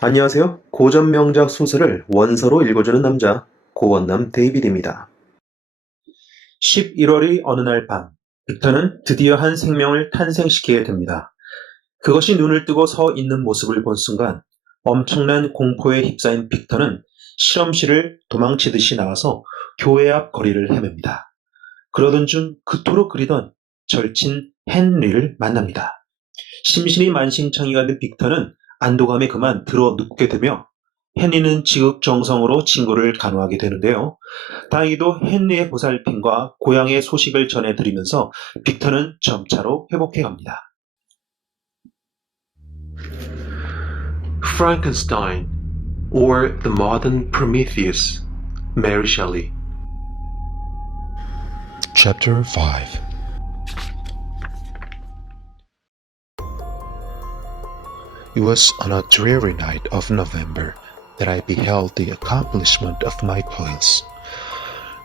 안녕하세요. 고전명작 소설을 원서로 읽어주는 남자, 고원남 데이비드입니다. 11월의 어느 날 밤, 빅터는 드디어 한 생명을 탄생시키게 됩니다. 그것이 눈을 뜨고 서 있는 모습을 본 순간 엄청난 공포에 휩싸인 빅터는 실험실을 도망치듯이 나와서 교회 앞 거리를 헤맵니다. 그러던 중 그토록 그리던 절친 헨리를 만납니다. 심신이 만신창이가 된 빅터는 안도감에 그만 드러눕게 되며 헨리는 지극정성으로 친구를 간호하게 되는데요. 다행히도 헨리의 보살핌과 고향의 소식을 전해들으면서 빅터는 점차로 회복해갑니다. Frankenstein, or the modern Prometheus, Mary Shelley. Chapter 5. It was on a dreary night of November that I beheld the accomplishment of my toils.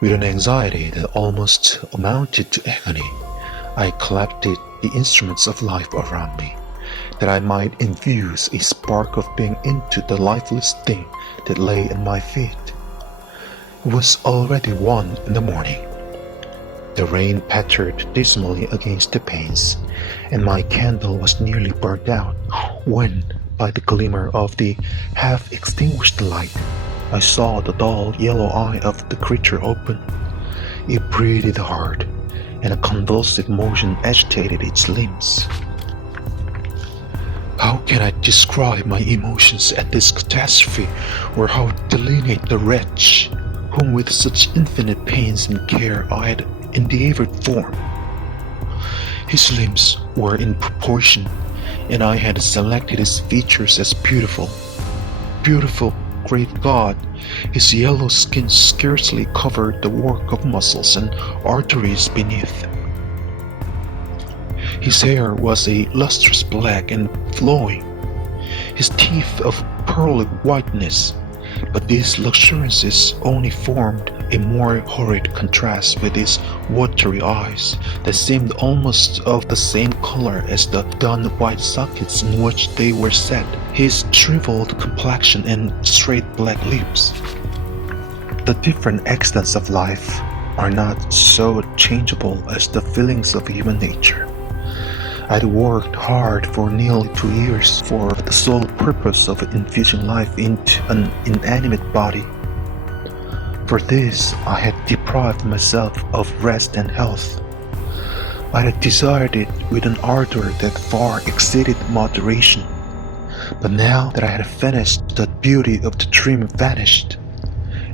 With an anxiety that almost amounted to agony, I collected the instruments of life around me, that I might infuse a spark of being into the lifeless thing that lay at my feet. It was already 1 in the morning. The rain pattered dismally against the panes, and my candle was nearly burnt out when, by the glimmer of the half-extinguished light, I saw the dull yellow eye of the creature open. It breathed hard, and a convulsive motion agitated its limbs. How can I describe my emotions at this catastrophe, or how delineate the wretch whom with such infinite pains and care I had endeavored form? His limbs were in proportion, and I had selected his features as beautiful. Beautiful, great God! His yellow skin scarcely covered the work of muscles and arteries beneath. His hair was a lustrous black and flowing, his teeth of pearly whiteness, but these luxuriances only formed a more horrid contrast with his watery eyes that seemed almost of the same color as the dun white sockets in which they were set, his shriveled complexion and straight black lips. The different extents of life are not so changeable as the feelings of human nature. I'd worked hard for nearly 2 years for the sole purpose of infusing life into an inanimate body. For this, I had deprived myself of rest and health. I had desired it with an ardor that far exceeded moderation. But now that I had finished, the beauty of the dream vanished,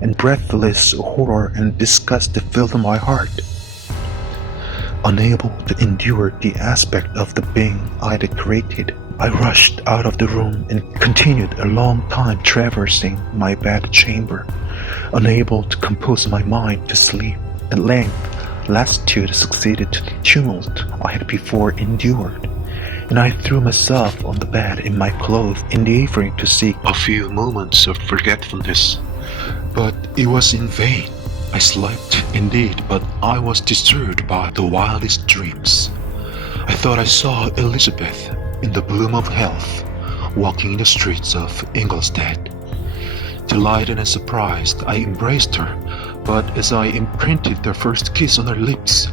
and breathless horror and disgust filled my heart. Unable to endure the aspect of the being I had created, I rushed out of the room and continued a long time traversing my bed chamber, unable to compose my mind to sleep. At length, lassitude succeeded to the tumult I had before endured, and I threw myself on the bed in my clothes, endeavoring to seek a few moments of forgetfulness. But it was in vain. I slept, indeed, but I was disturbed by the wildest dreams. I thought I saw Elizabeth, in the bloom of health, walking in the streets of Ingolstadt. Delighted and surprised, I embraced her, but as I imprinted the first kiss on her lips,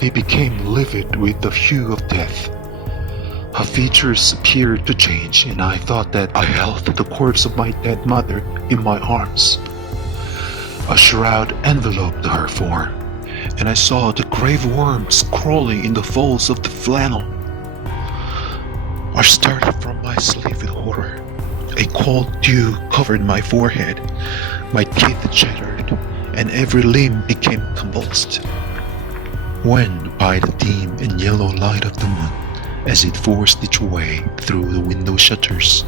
they became livid with the hue of death. Her features appeared to change, and I thought that I held the corpse of my dead mother in my arms. A shroud enveloped her form, and I saw the grave worms crawling in the folds of the flannel. I started from my sleep with horror. A cold dew covered my forehead, my teeth chattered, and every limb became convulsed. When, by the dim and yellow light of the moon, as it forced its way through the window shutters,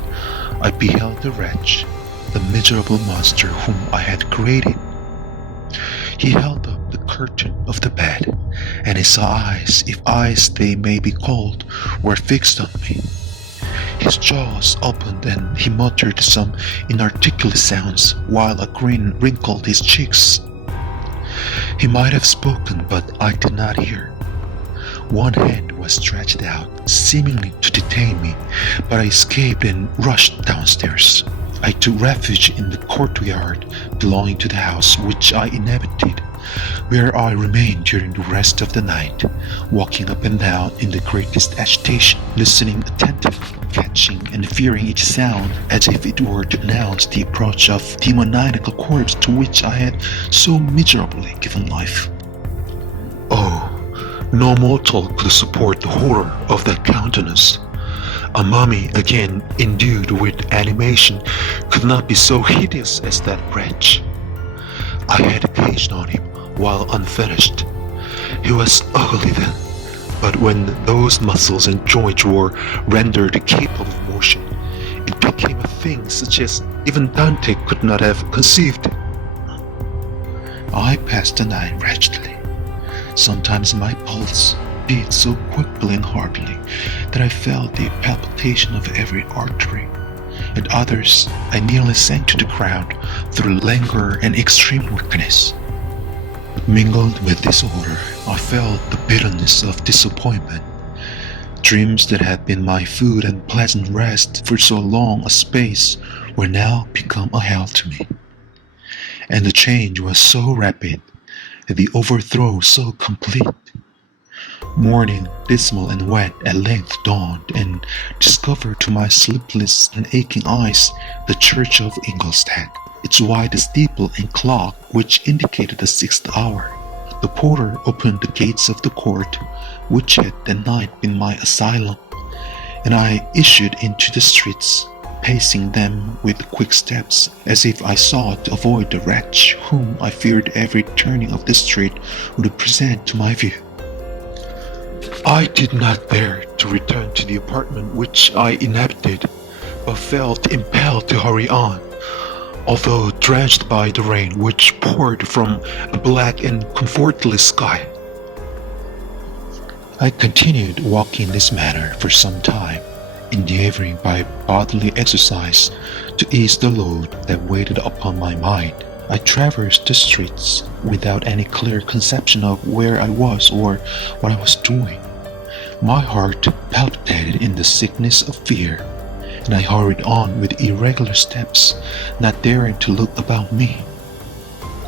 I beheld the wretch, the miserable monster whom I had created. He held up the curtain of the bed, and his eyes, if eyes they may be called, were fixed on me. His jaws opened, and he muttered some inarticulate sounds, while a grin wrinkled his cheeks. He might have spoken, but I did not hear. One hand was stretched out, seemingly to detain me, but I escaped and rushed downstairs. I took refuge in the courtyard belonging to the house which I inhabited, where I remained during the rest of the night, walking up and down in the greatest agitation, listening attentively, catching and fearing each sound as if it were to announce the approach of demoniacal corpse to which I had so miserably given life. Oh, no mortal could support the horror of that countenance. A mummy, again endued with animation, could not be so hideous as that wretch. I had gazed on him while unfinished. He was ugly then, but when those muscles and joints were rendered capable of motion, it became a thing such as even Dante could not have conceived. I passed the night wretchedly. Sometimes my pulse beat so quickly and heartily that I felt the palpitation of every artery. At others, I nearly sank to the ground through languor and extreme weakness. Mingled with disorder, I felt the bitterness of disappointment. Dreams that had been my food and pleasant rest for so long a space were now become a hell to me. And the change was so rapid, the overthrow so complete. Morning, dismal and wet, at length dawned, and discovered to my sleepless and aching eyes the church of Ingolstadt, its white steeple and clock which indicated the 6th hour. The porter opened the gates of the court, which had that night been my asylum, and I issued into the streets, pacing them with quick steps, as if I sought to avoid the wretch whom I feared every turning of the street would present to my view. I did not dare to return to the apartment which I inhabited, but felt impelled to hurry on, although drenched by the rain which poured from a black and comfortless sky. I continued walking in this manner for some time, endeavoring by bodily exercise to ease the load that weighed upon my mind. I traversed the streets without any clear conception of where I was or what I was doing. My heart palpitated in the sickness of fear, and I hurried on with irregular steps, not daring to look about me.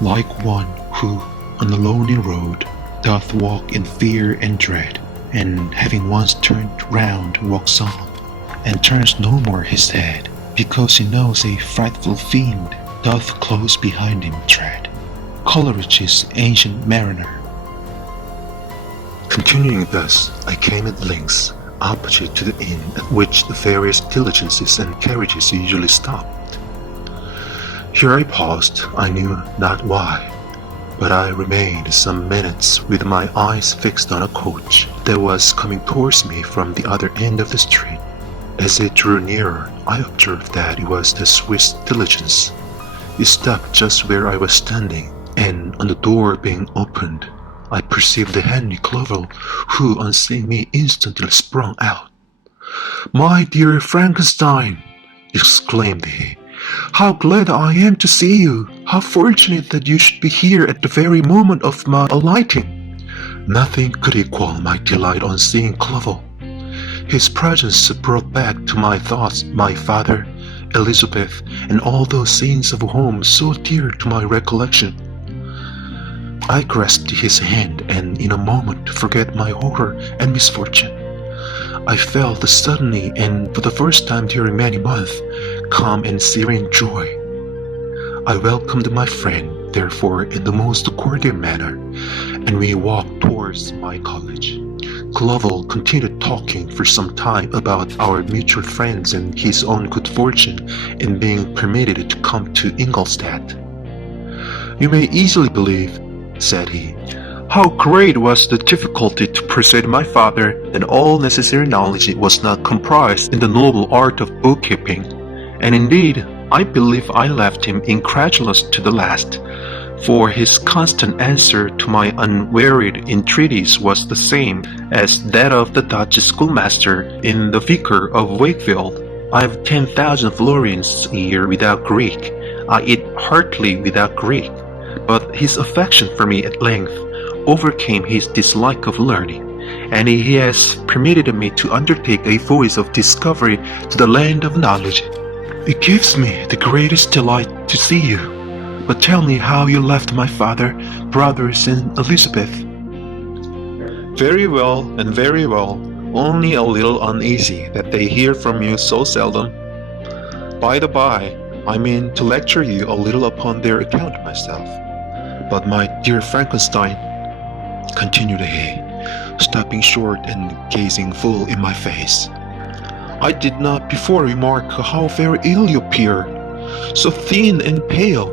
Like one who, on a lonely road, doth walk in fear and dread, and having once turned round walks on, and turns no more his head, because he knows a frightful fiend doth close behind him tread. Coleridge's Ancient Mariner. Continuing thus, I came at length opposite to the inn at which the various diligences and carriages usually stopped. Here I paused, I knew not why, but I remained some minutes with my eyes fixed on a coach that was coming towards me from the other end of the street. As it drew nearer, I observed that it was the Swiss diligence. It stopped just where I was standing, and on the door being opened, I perceived the Henry Clovel, who, on seeing me, instantly sprung out. "My dear Frankenstein," exclaimed he, "how glad I am to see you! How fortunate that you should be here at the very moment of my alighting!" Nothing could equal my delight on seeing Clovel. His presence brought back to my thoughts my father, Elizabeth, and all those scenes of home so dear to my recollection. I grasped his hand and in a moment forget my horror and misfortune. I felt suddenly, and for the first time during many months, calm and serene joy. I welcomed my friend, therefore, in the most cordial manner, and we walked towards my college. Clovel continued talking for some time about our mutual friends and his own good fortune in being permitted to come to Ingolstadt. "You may easily believe," said he, "how great was the difficulty to persuade my father that all necessary knowledge was not comprised in the noble art of bookkeeping, and indeed I believe I left him incredulous to the last, for his constant answer to my unwearied entreaties was the same as that of the Dutch schoolmaster in The Vicar of Wakefield. I have 10,000 florins a year without Greek. I eat heartily without Greek. But his affection for me at length overcame his dislike of learning, and he has permitted me to undertake a voyage of discovery to the land of knowledge." It gives me the greatest delight to see you. But tell me how you left my father, brothers, and Elizabeth. Very well, and very well. Only a little uneasy that they hear from you so seldom. By the by, I mean to lecture you a little upon their account myself. But my dear Frankenstein, continued he, stopping short and gazing full in my face, I did not before remark how very ill you appear, so thin and pale.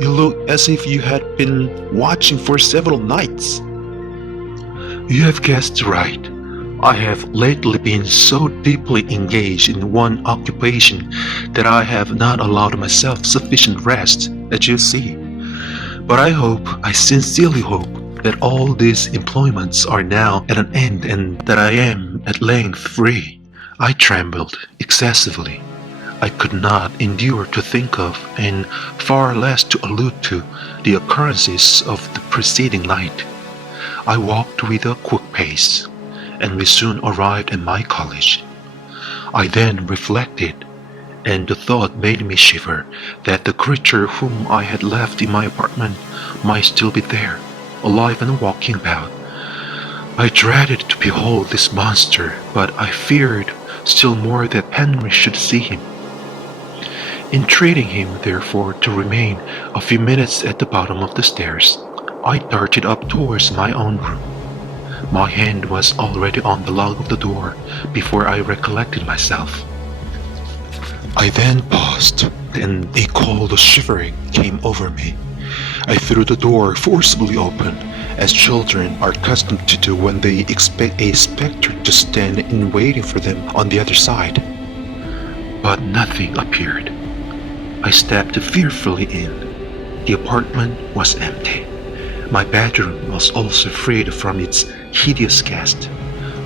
You look as if you had been watching for several nights. You have guessed right. I have lately been so deeply engaged in one occupation that I have not allowed myself sufficient rest, as you see. But I sincerely hope, that all these employments are now at an end and that I am at length free. I trembled excessively. I could not endure to think of, and far less to allude to, the occurrences of the preceding night. I walked with a quick pace, and we soon arrived at my college. I then reflected, and the thought made me shiver, that the creature whom I had left in my apartment might still be there, alive and walking about. I dreaded to behold this monster, but I feared still more that Henry should see him. Entreating him, therefore, to remain a few minutes at the bottom of the stairs, I darted up towards my own room. My hand was already on the lock of the door before I recollected myself. I then paused, and a cold shivering came over me. I threw the door forcibly open, as children are accustomed to do when they expect a spectre to stand in waiting for them on the other side. But nothing appeared. I stepped fearfully in. The apartment was empty. My bedroom was also freed from its hideous guest.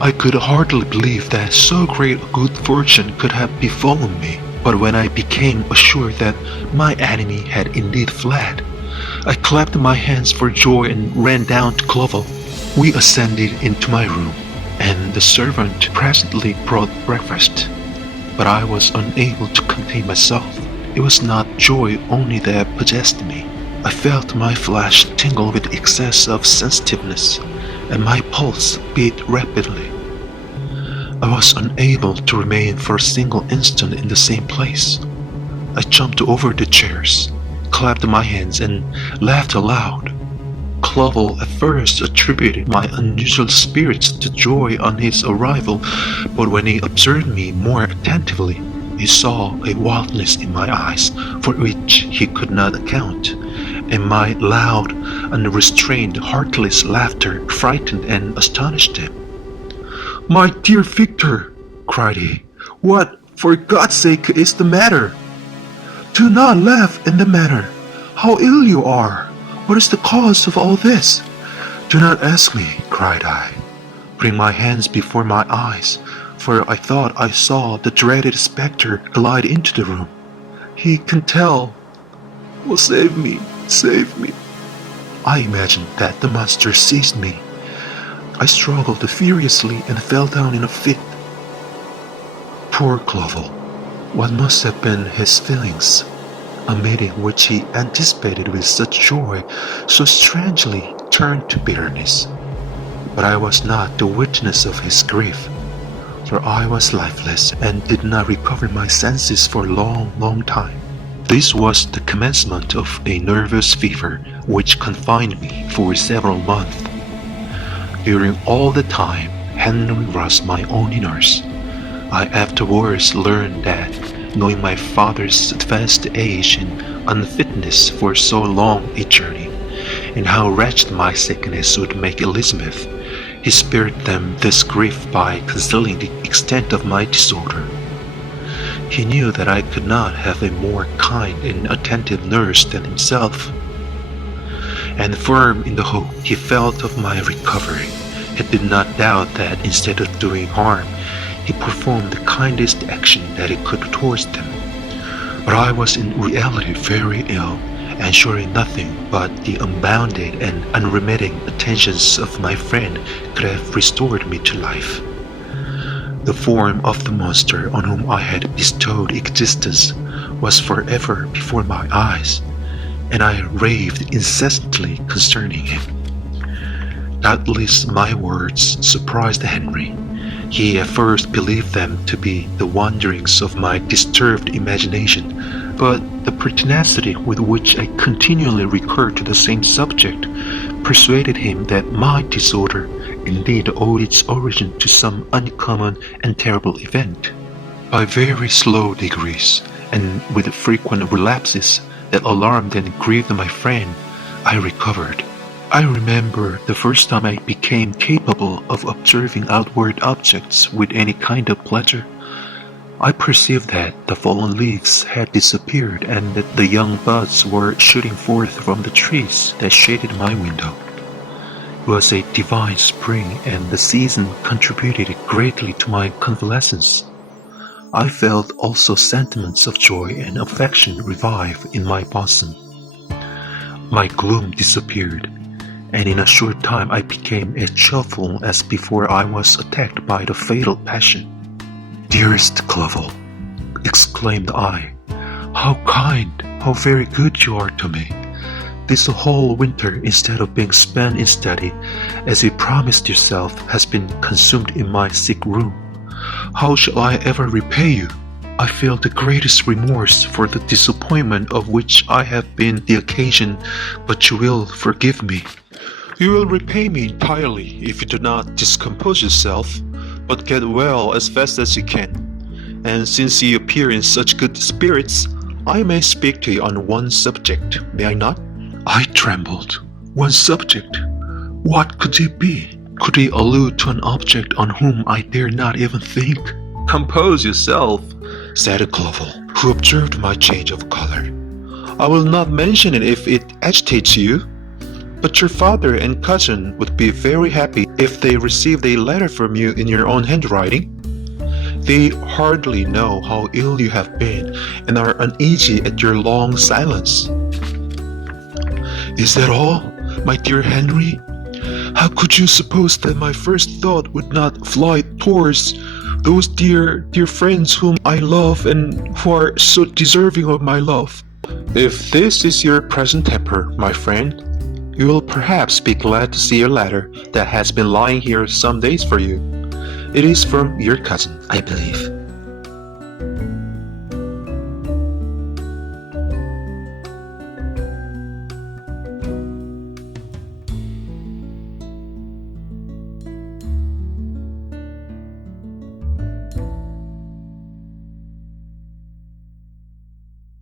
I could hardly believe that so great a good fortune could have befallen me, but when I became assured that my enemy had indeed fled, I clapped my hands for joy and ran down to Clovel. We ascended into my room, and the servant presently brought breakfast. But I was unable to contain myself. It was not joy only that possessed me. I felt my flesh tingle with excess of sensitiveness, and my pulse beat rapidly. I was unable to remain for a single instant in the same place. I jumped over the chairs, clapped my hands, and laughed aloud. Clovel at first attributed my unusual spirits to joy on his arrival, but when he observed me more attentively, he saw a wildness in my eyes for which he could not account, and my loud, unrestrained, heartless laughter frightened and astonished him. "My dear Victor," cried he, "what, for God's sake, is the matter? Do not laugh in the matter. How ill you are! What is the cause of all this?" "Do not ask me," cried I, putting my hands before my eyes, for I thought I saw the dreaded spectre glide into the room. "He can tell. Oh, save me, save me." I imagined that the monster seized me. I struggled furiously and fell down in a fit. Poor Clovel! What must have been his feelings? A meeting which he anticipated with such joy so strangely turned to bitterness. But I was not the witness of his grief, for I was lifeless and did not recover my senses for a long time. This was the commencement of a nervous fever which confined me for several months. During all the time, Henry was my only nurse. I afterwards learned that, knowing my father's advanced age and unfitness for so long a journey, and how wretched my sickness would make Elizabeth, he spared them this grief by concealing the extent of my disorder. He knew that I could not have a more kind and attentive nurse than himself, and firm in the hope he felt of my recovery, he did not doubt that instead of doing harm, he performed the kindest action that he could towards them. But I was in reality very ill, and surely nothing but the unbounded and unremitting attentions of my friend could have restored me to life. The form of the monster on whom I had bestowed existence was forever before my eyes, and I raved incessantly concerning him. Doubtless my words surprised Henry. He at first believed them to be the wanderings of my disturbed imagination, but the pertinacity with which I continually recurred to the same subject persuaded him that my disorder indeed owed its origin to some uncommon and terrible event. By very slow degrees, and with frequent relapses that alarmed and grieved my friend, I recovered. I remember the first time I became capable of observing outward objects with any kind of pleasure. I perceived that the fallen leaves had disappeared and that the young buds were shooting forth from the trees that shaded my window. It was a divine spring, and the season contributed greatly to my convalescence. I felt also sentiments of joy and affection revive in my bosom. My gloom disappeared, and in a short time I became as cheerful as before I was attacked by the fatal passion. "Dearest Clovel," exclaimed I, "how kind, how very good you are to me. This whole winter, instead of being spent in study, as you promised yourself, has been consumed in my sick room. How shall I ever repay you? I feel the greatest remorse for the disappointment of which I have been the occasion, but you will forgive me." You will repay me entirely if you do not discompose yourself, but get well as fast as you can. And since you appear in such good spirits, I may speak to you on one subject, may I not? I trembled. One subject? What could it be? Could he allude to an object on whom I dare not even think? Compose yourself, said Clovel, who observed my change of color. I will not mention it if it agitates you, but your father and cousin would be very happy if they received a letter from you in your own handwriting. They hardly know how ill you have been and are uneasy at your long silence. Is that all, my dear Henry? How could you suppose that my first thought would not fly towards those dear friends whom I love and who are so deserving of my love? If this is your present temper, my friend, you will perhaps be glad to see a letter that has been lying here some days for you. It is from your cousin, I believe.